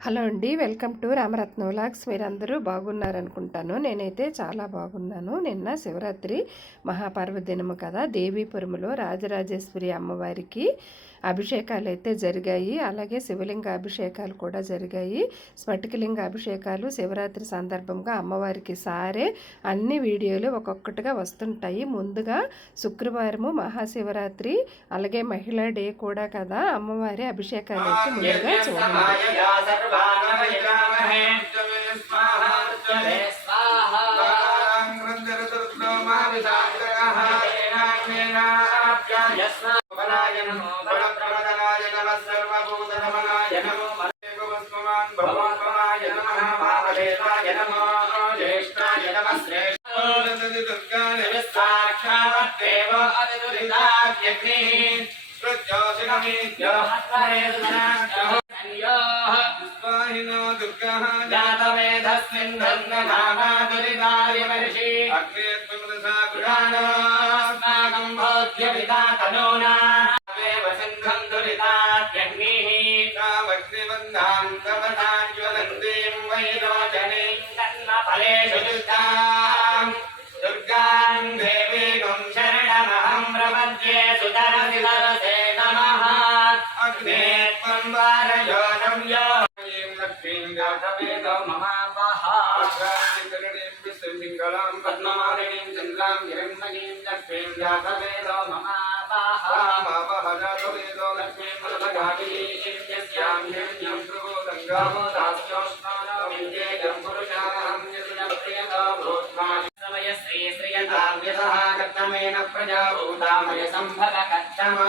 Hello అండి welcome to Ramaratna vlogs మీరందరూ బాగున్నారనుకుంటాను. నేనైతే చాలా బాగున్నాను. నిన్న శివరాత్రి మహాపర్వదినము కదా దేవీపురములో రాజరాజేశ్వరి అమ్మవారికి అభిషేకాలు అయితే జరిగాయి. అలాగే శివలింగ అభిషేకాలు కూడా జరిగాయి. స్ఫటికలింగ అభిషేకాలు శివరాత్రి సందర్భంగా అమ్మవారికి సారే. అన్ని వీడియోలు ఒక్కొక్కటిగా వస్తుంటాయి. ముందుగా శుక్రవారము మహాశివరాత్రి అలాగే మహిళా డే కూడా కదా. అమ్మవారి అభిషేకాలు అయితే ముందుగా చూడండి. పవనాయ నమో బలప్రవదనాయ నమ సర్వభూతరమణాయ నమో మరేగోస్మవాన్ భగవంతనాయ నమ. మహాదేవాయ నమ. జ్యేష్ఠాయ నమ. శ్రేష్ఠ జాతవేదస్మిన్ ధన్యనామాదురిదారివర్షి పురాణోస్మాకం భోగ్యమిదా తనూనా వేవ సింధం దురితాత్యగ్నిః ఫలేషు దుర్గాం वारयोनं यो ीं। लक्ष्मीं गाथवेदमहामहाग्राणितरणीं विश्वमिङ्गलां पद्ममालिनीं चन्द्रां हिरण्मयीं लक्ष्मीं गाथवेदो महापाहामपहजातवेदो लक्ष्मीं मृतगामिनीं यस्यां हिरण्यं ध्रुवो गङ्गामोदास्योष्णानविद्ये जम्पुरुषाहं यस्यप्रियता भूत्मानि। श्रीश्रियतां यथः कत्तमेन प्रजाभूतामयसम्भव कत्तमा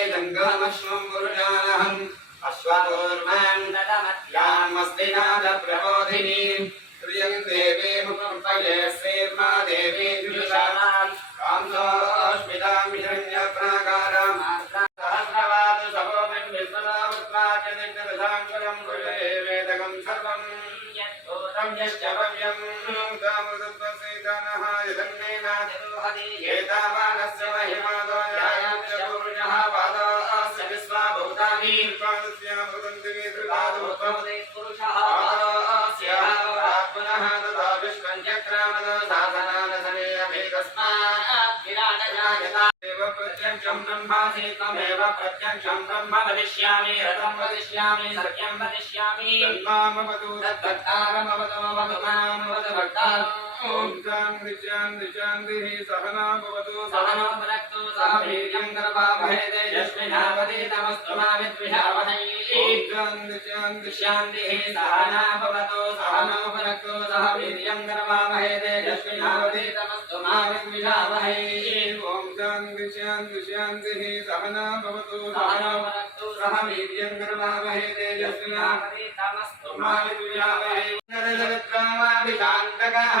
విందే జంగమశ్వం పురుషానహం అశ్వకూర్మాన్ యామస్తి నాద ప్రబోధిని ప్రియం దేవే ముకుంపయే శ్రీర్మా దేవీ దుషానాం కాంసోస్మితాం హిరణ్య ప్రాకారం సహస్రవాద సభోమిన్ విశ్వనామత్రాచనిర్దశాంకులం కులే వేదకం సర్వం एव प्रत्यक्षं ब्रह्मासि त्वमेव प्रत्यक्षं ब्रह्म वदिष्यामि रथं वदिष्यामि सत्यं वदिष्यामि तन्मामवतु तद्भक्तारमवतु मवतु मामवतु भक्तारम् ॐ शान्ति शान्ति शान्तिः सहना भवतु सहनो वीर्यं गर्वावहे तेजस्विनावदे नमस्तु मा विद्विषावहै दृश्यान्तिः सहना सह वीर्यं गर्वावहे तेजस्विनावदे नमस्तु मा विद्विषावहै ॐ सहना भवतो सहनो सह वीर्यं गर्वावहे तेजस्विनावदे नमस्तु मा विद्विषावहै नरजगत्रामाभिशान्तकः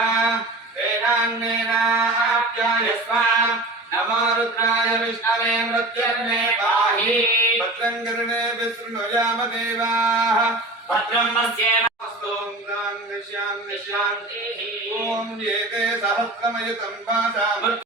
वेदान्नेनाप्यायस्वा नमो रुद्राय विष्णवे मृत्युर्मे पाहि। भद्रं कर्णे विशृणुयामदेवाः भद्रं पश्येम ॐ एते सहस्रमयुतं पाशा